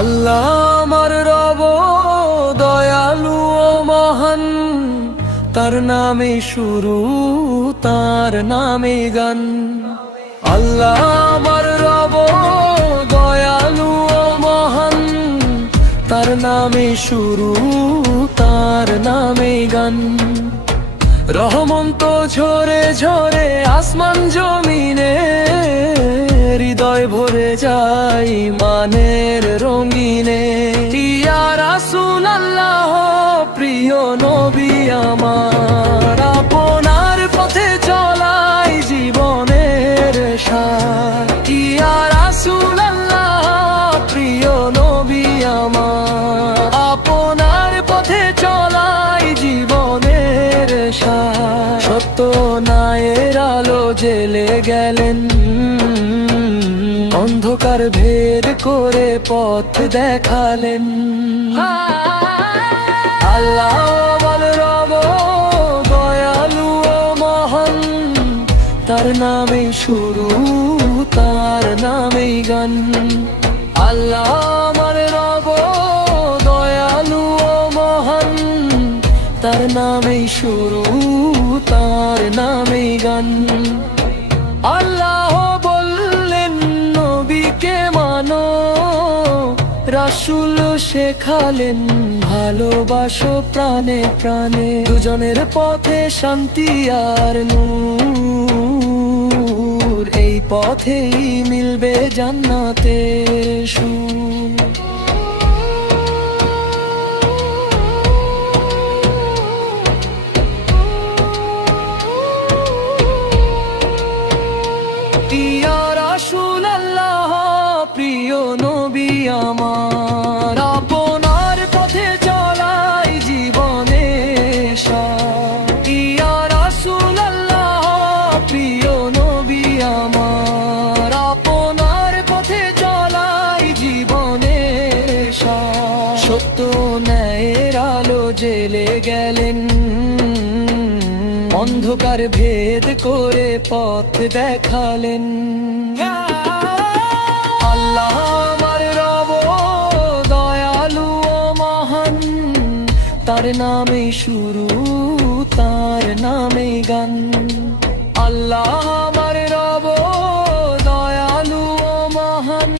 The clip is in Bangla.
আল্লাহ আমার রব দয়ালু ও মহান, তার নামে শুরু, তার নামে গান। আল্লাহ আমার রব দয়ালু ও মহান, তার নামে শুরু, তার নামে গান। রহমত ঝরে ঝরে আসমান জমিনে, হৃদয় ভরে যায় মানের রঙিনে। ইয়া রাসূলুল্লাহ প্রিয় নবী আমার, আপনার পথে চলাই জীবনের সার। ইয়া রাসূলুল্লাহ প্রিয় নবী আমার, আপনার পথে চলাই জীবনের সার। সত্য ন্যায়ের আলো জেলে গেলেন, অন্ধকার ভেদ করে পথ দেখালেন। আল্লাহ আমার রব দয়ালু ও মহান, তার নামে শুরু, তার নামেই গান। আল্লাহ আমার রব দয়ালু ও মহান, তার নামেই শুরু, তার নামেই গান। আল্লাহ বললেন নবীকে মানো, রাসূল শেখালেন ভালোবাসো প্রাণে প্রাণে। দুজনের পথে শান্তি আর নূর, এই পথেই মিলবে জান্নাতের সুর। ইয়া রাসূলুল্লাহ প্রিয় নবী আমার, আপনার পথে চলাই জীবনের সার। ইয়া রাসূলুল্লাহ প্রিয় নবী আমার, আপনার পথে চলাই জীবনের সার। সত্য ন্যায়ের আলো জেলে গেলেন, অন্ধকার ভেদ করে পথ দেখালেন। আল্লাহ আমার রব দয়ালু ও মহান, তার নামে শুরু, তার নামে গান। আল্লাহ